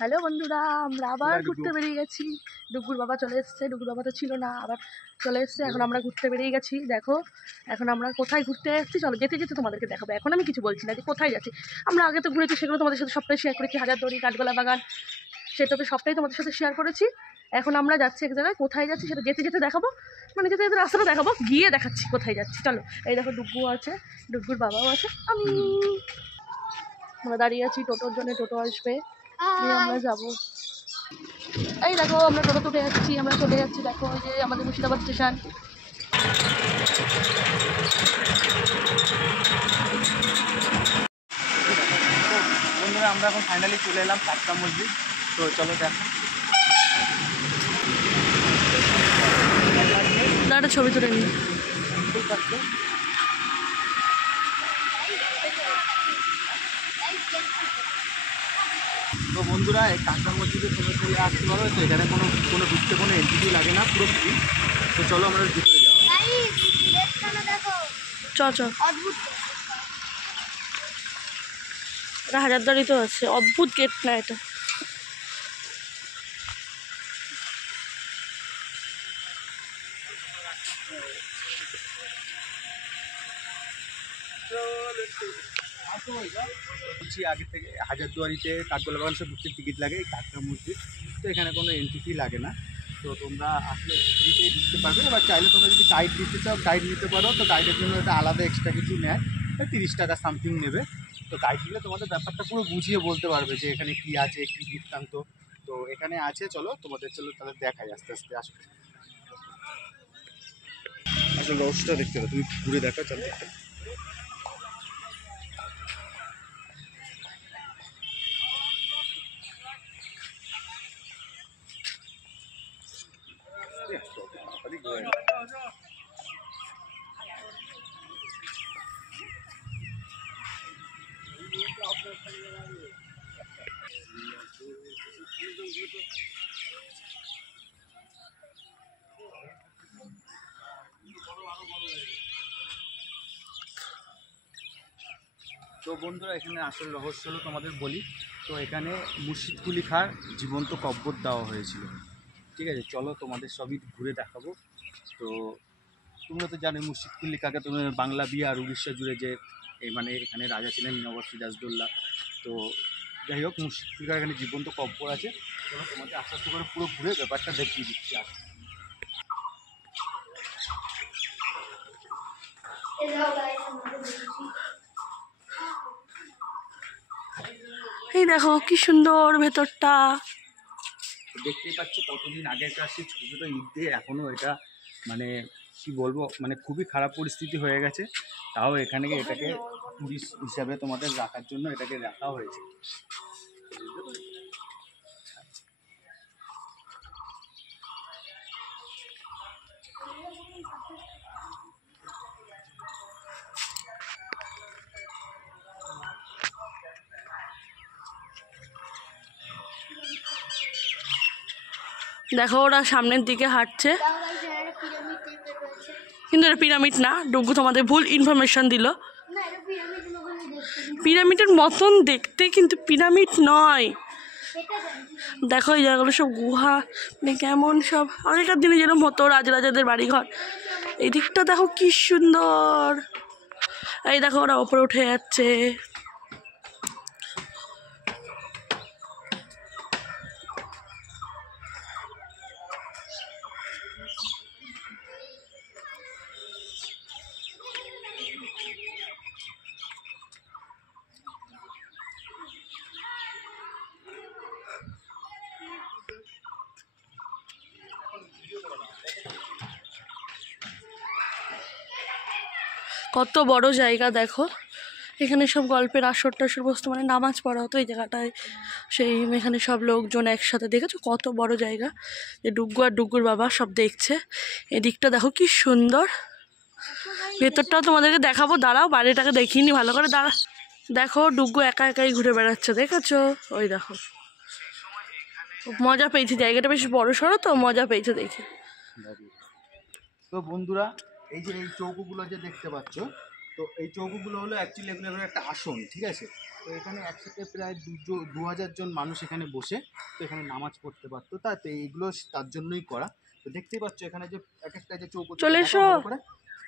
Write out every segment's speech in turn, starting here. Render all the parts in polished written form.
Hello বন্ধুরা, আমরা আবার ঘুরতে বেরিয়ে গেছি। ডুগুর বাবা চলে এসছে, ডুগুর বাবা তো ছিল না, আবার চলে এসছে। এখন আমরা ঘুরতে বেরিয়ে গেছি। দেখো এখন আমরা কোথায় ঘুরতে যাচ্ছি, চলো যেতে যেতে তোমাদেরকে দেখাবো। এখন আমি কিছু বলছি না যে কোথায় যাচ্ছি। আমরা আগে তো ঘুরেছি, সেগুলো তোমাদের সাথে সবটাই শেয়ার করেছি। হাজারদুয়ারি, কাঠগোলা বাগান, সেটা তো সবটাই তোমাদের সাথে শেয়ার করেছি। এখন আমরা যাচ্ছি এক জায়গায়, কোথায় যাচ্ছি সেটা যেতে যেতে দেখাবো, মানে যেতে যেতে রাস্তাটা দেখাবো, গিয়ে দেখাচ্ছি কোথায় যাচ্ছি। চলো, এই দেখো ডুগু আছে, ডুগুর বাবাও আছে, আমরা দাঁড়িয়ে আছি টোটোর জন্য। টোটো আসবে, আমরা যাবো। এই দেখো আমরা টোটো উঠে যাচ্ছি, আমরা চলে যাচ্ছি। দেখো ওই যে আমাদের মুর্শিদাবাদ স্টেশন। বন্ধুরা আমরা এখন ফাইনালি চলে এলাম কাটরা মসজিদ। তো চলো দেখো, একটা ছবি তুলে নিই। তো বন্ধুরা এই কাটরা মসজিদে তোমরা চলে আসতে পারো। তো এখানে কোনো ঢুকতে কোনো এন্ট্রি লাগে না, পুরো ফ্রি। তো চলো আমরা ভিতরে যাবো। এটা হাজারদুয়ারি তো আছে, অদ্ভুত গেট না এটা। বলছি আগে থেকে হাজারদুয়ারিতে কাঠগোলা বাগান সব ঢুকতে টিকিট লাগে, এই কাটরা মসজিদ। তো এখানে কোনো এন্ট্রি ফি লাগে না। তো তোমরা আসলে ফ্রিতেই ঢুকতে পারবে। এবার চাইলে তোমরা যদি গাইড দিতে চাও গাইড নিতে পারো। তো গাইডের জন্য এটা আলাদা এক্সট্রা কিছু নেয়, 30 টাকা সামথিং নেবে। তো গাইড দিলে তোমাদের ব্যাপারটা পুরো বুঝিয়ে বলতে পারবে যে এখানে কী আছে, কী বৃত্তান্ত। তো এখানে আছে, চলো তাহলে দেখাই আস্তে আস্তে। আসলে রহস্যটা দেখতে হবে, তুমি ঘুরে দেখা চলো। তো বন্ধুরা এখানে আসল রহস্য হলো তোমাদের বলি। তো এখানে মুর্শিদ কুলি খাঁর জীবন্ত কব্বর দেওয়া হয়েছিল। ঠিক আছে, চলো তোমাদের সবই ঘুরে দেখাবো। তো তোমরা তো জানো মুর্শিদ কুলি খাঁকে তুমি বাংলা বিহার উড়িষ্যা জুড়ে যে মানে এখানে রাজা ছিলেন নবাব সিরাজদৌল্লা। তো যাই হোক, মুর্শিদ কুলি খাঁর এখানে জীবন্ত কব্বর আছে। চলো তোমাদের আস্তে আস্তে করে পুরো ঘুরে ব্যাপারটা দেখিয়ে দিচ্ছি। এই দেখো কি সুন্দর ভেতরটা। দেখতেই পাচ্ছ কতদিন আগেকার সেই ছোটো ছোটো ইট দিয়ে এখনও এটা মানে কি বলবো, মানে খুবই খারাপ পরিস্থিতি হয়ে গেছে। তাও এখানে এটাকে টুরিস্ট হিসাবে তোমাদের রাখার জন্য এটাকে রাখা হয়েছে। দেখো ওরা সামনের দিকে হাঁটছে, কিন্তু এটা পিরামিড না। ডুগু তোমাদের ভুল ইনফরমেশন দিল। পিরামিডের মতন দেখতে, কিন্তু পিরামিড নয়। দেখো এই জায়গাগুলো সব গুহা, মানে কেমন সব আগেকার দিনে যেরকম হতো রাজাদের বাড়িঘর। এই দিকটা দেখো কি সুন্দর। এই দেখো ওরা ওপরে উঠে যাচ্ছে। কত বড় জায়গা দেখো। এখানে সব গল্পের আসর টাসর বসতো, মানে নামাজ পড়া হতো এই জায়গাটায়। সেই এখানে সব লোকজন একসাথে, দেখেছো কত বড় জায়গা। যে ডুগু আর ডুগুর বাবা সব দেখছে। এদিকটা দেখো কি সুন্দর। ভেতরটাও তোমাদেরকে দেখাবো, দাঁড়াও বাড়িটাকে দেখিনি ভালো করে। দেখো ডুগু একা একাই ঘুরে বেড়াচ্ছে, দেখেছো? ওই দেখো, মজা পেয়েছে। জায়গাটা বেশ বড় সড়ো, তো মজা পেয়েছে দেখে। তো বন্ধুরা এই যে এই চৌকোগুলো যে দেখতে পাচ্ছ, তো এই চৌকোগুলো হলো অ্যাকচুয়ালি এগুলো একটা আসন। ঠিক আছে, তো এখানে একসাথে প্রায় 2000 জন মানুষ এখানে বসে তো এখানে নামাজ পড়তে পারতো। তাতে এইগুলো তার জন্যই করা। তো দেখতেই পাচ্ছ এখানে যে এক একটা যে চৌকো চলে এসো।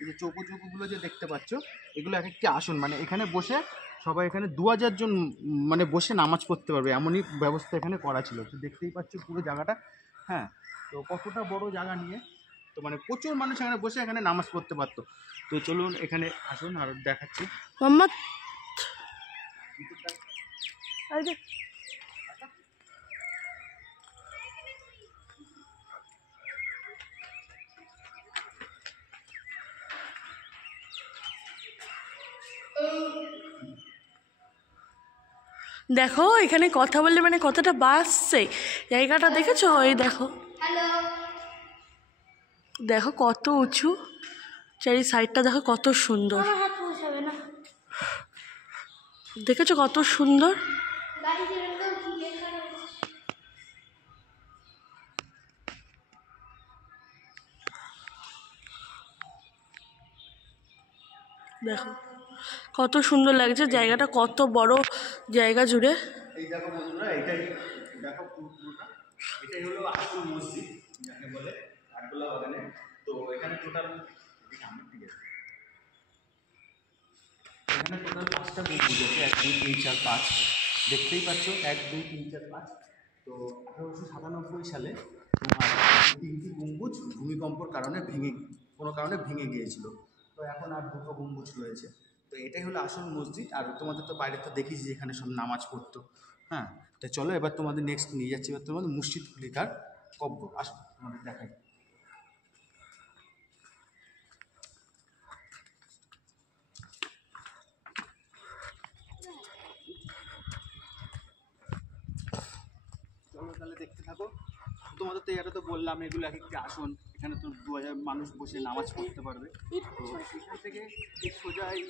এই যে চৌকো চৌকোগুলো যে দেখতে পাচ্ছ এগুলো এক একটি আসন, মানে এখানে বসে সবাই এখানে 2000 জন মানে বসে নামাজ পড়তে পারবে এমনই ব্যবস্থা এখানে করা ছিল। তো দেখতেই পাচ্ছ পুরো জায়গাটা, হ্যাঁ, তো কতটা বড় জায়গা নিয়ে, তো মানে প্রচুর মানুষ এখানে বসে এখানে নামাজ পড়তে পারতো। তো চলুন এখানে আসুন আর দেখাচ্ছি। মোহাম্মদ এই যে দেখো এখানে কথা বললে মানে কতটা বাসছে, জায়গাটা দেখেছো? এই দেখো, দেখো কত উঁচু, চারি সাইডটা দেখো কত সুন্দর, দেখেছো কত সুন্দর। দেখো কত সুন্দর লাগছে জায়গাটা, কত বড় জায়গা জুড়ে। এই দেখো বন্ধুরা, এটাই দেখো পুরোটা, এটাই হলো আসল মসজিদ যাকে বলে কাঠগোলা বাগানে। তো এখানে টোটাল এখানে টোটাল 5টা গম্বুজ আছে, 1 2 3 4 5, দেখতেই পাচ্ছ 1 2 3 4 5। তো 1897 সালে তোমার 3টি গম্বুজ ভূমিকম্পর কারণে কোনো কারণে ভেঙে গিয়েছিল। তো এখন আর 2টো গম্বুজ রয়েছে। তো এটাই হলো আসল মসজিদ। আর তোমাদের তো বাইরে তো দেখেছি যে এখানে সব নামাজ পড়তো, হ্যাঁ। তো চলো এবার তোমাদের নেক্সট নিয়ে যাচ্ছি, এবার তোমাদের মুর্শিদ কুলিখার কব্র, আসো তোমাদের দেখাই। চলো তাহলে দেখতে থাকো। তোমাদের তো এটা তো বললাম এগুলো এক একটি আসন, এখানে তো 2000 মানুষ বসে নামাজ পড়তে পারবে। তো এখান থেকে সোজাই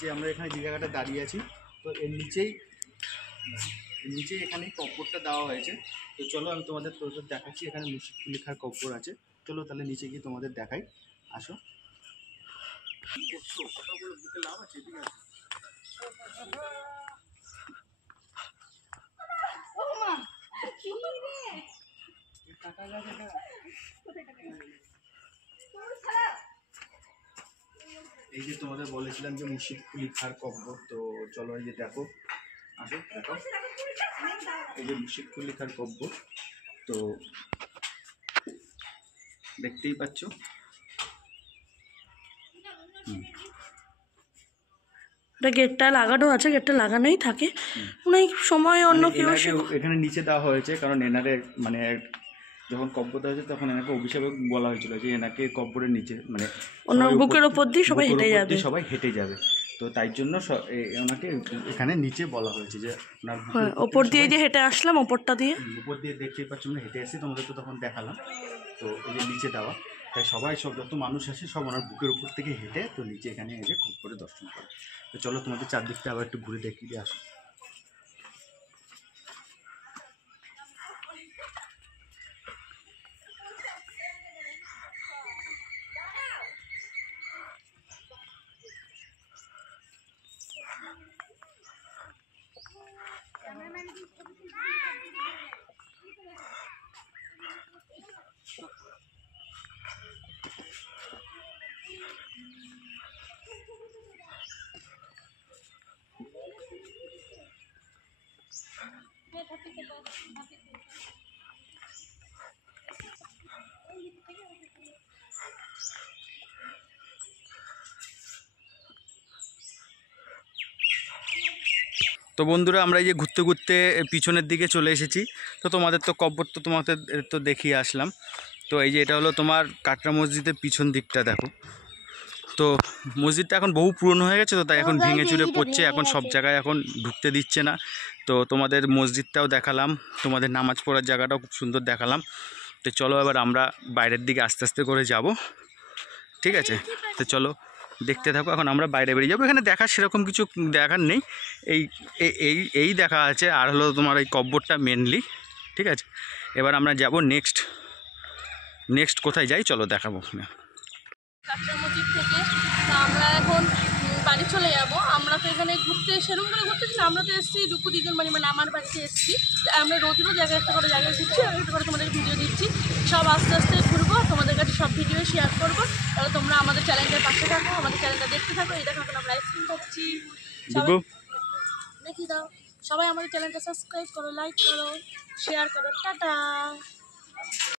যে আমরা এখানে যে জায়গাটা দাঁড়িয়ে আছি, তো এর নিচেই এখানে কব্বরটা দেওয়া হয়েছে। তো চলো আমি তোমাদের দেখাচ্ছি, এখানে মুর্শিদ কুলিখার কব্বর আছে। চলো তাহলে নিচে গিয়ে তোমাদের দেখাই, আসো। বুকে লাভ আছে, ঠিক আছে। এই যে তোমাদের বলেছিলাম যে মুর্শিদ কুলিখার কব্বর, তো চলো এই যে দেখো, আসো দেখো, এই যে মুর্শিদ কুলিখার কব্বর। তো দেখতেই পাচ্ছ, গেটটা লাগানো আছে, গেটটা লাগানোই থাকে অনেক সময়, অন্য কেউ এখানে নিচে দেওয়া হয়েছে কারণ এনারে মানে যখন কব্বর দেওয়া হয়েছে তখন এনাকে অভিশাপে বলা হয়েছিল যে এনাকে কব্বরের নিচে মানে বুকের ওপর দিয়ে সবাই হেঁটে যাবে। তো তাই জন্য ওনাকে এখানে নিচে বলা হয়েছে যে ওনার ওপর দিয়ে যে হেঁটে আসলাম, উপর দিয়ে দেখতেই পাচ্ছ আমরা হেঁটে আসি, তোমাদের তো তখন দেখালাম। তো এই যে নিচে দেওয়া, তাই সব যত মানুষ আসে সব ওনার বুকের উপর থেকে হেঁটে তো নিচে এখানে এসে কব্বরে দর্শন করে। তো চলো তোমাদের চারদিকটা আবার একটু ঘুরে দেখিয়ে আসো। তো বন্ধুরা আমরা এই যে ঘুরতে ঘুরতে পিছনের দিকে চলে এসেছি। তো তোমাদের তো কব্বর তো তোমাদের তো দেখিয়ে আসলাম। তো এই যে এটা হলো তোমার কাটরা মসজিদের পিছন দিকটা দেখো। তো মসজিদটা এখন বহু পুরনো হয়ে গেছে, তো তাই এখন ভেঙে চুরে পড়ছে, এখন সব জায়গায় এখন ঢুকতে দিচ্ছে না। তো তোমাদের মসজিদটাও দেখালাম, তোমাদের নামাজ পড়ার জায়গাটাও খুব সুন্দর দেখালাম। তো চলো এবার আমরা বাইরের দিকে আস্তে আস্তে করে যাব। ঠিক আছে, তো চলো দেখতে থাকো। এখন আমরা বাইরে বেরিয়ে যাবো, এখানে দেখার সেরকম কিছু দেখার নেই, এই এই এই দেখা আছে আর হলো তোমার এই কব্বরটা মেনলি। ঠিক আছে, এবার আমরা যাব নেক্সট কোথায় যাই চলো দেখাবো। কাঁচরা মসজিদ থেকে তো আমরা এখন বাড়ি চলে যাব। আমরা তো এখানে ঘুরতে সেরকম করে ঘুরতেছি না, আমরা তো এসেছি দুপু দিদির মানে আমার বাড়িতে এসেছি। আমরা রোজ জায়গায় একটা করে জায়গায় ঘুরছি, একটা করে তোমাদের ভিডিও দিচ্ছি। সব আস্তে আস্তে ঘুরবো, তোমাদের কাছে সব ভিডিও শেয়ার করবো। তাহলে তোমরা আমাদের চ্যানেলটার পাশে থাকো, আমাদের চ্যানেলটা দেখতে থাকো। এই দেখো এখন আমরা আইসক্রিম খাচ্ছি, দেখি দাও। সবাই আমাদের চ্যানেলটা সাবস্ক্রাইব করো, লাইক করো, শেয়ার করো। টাটা।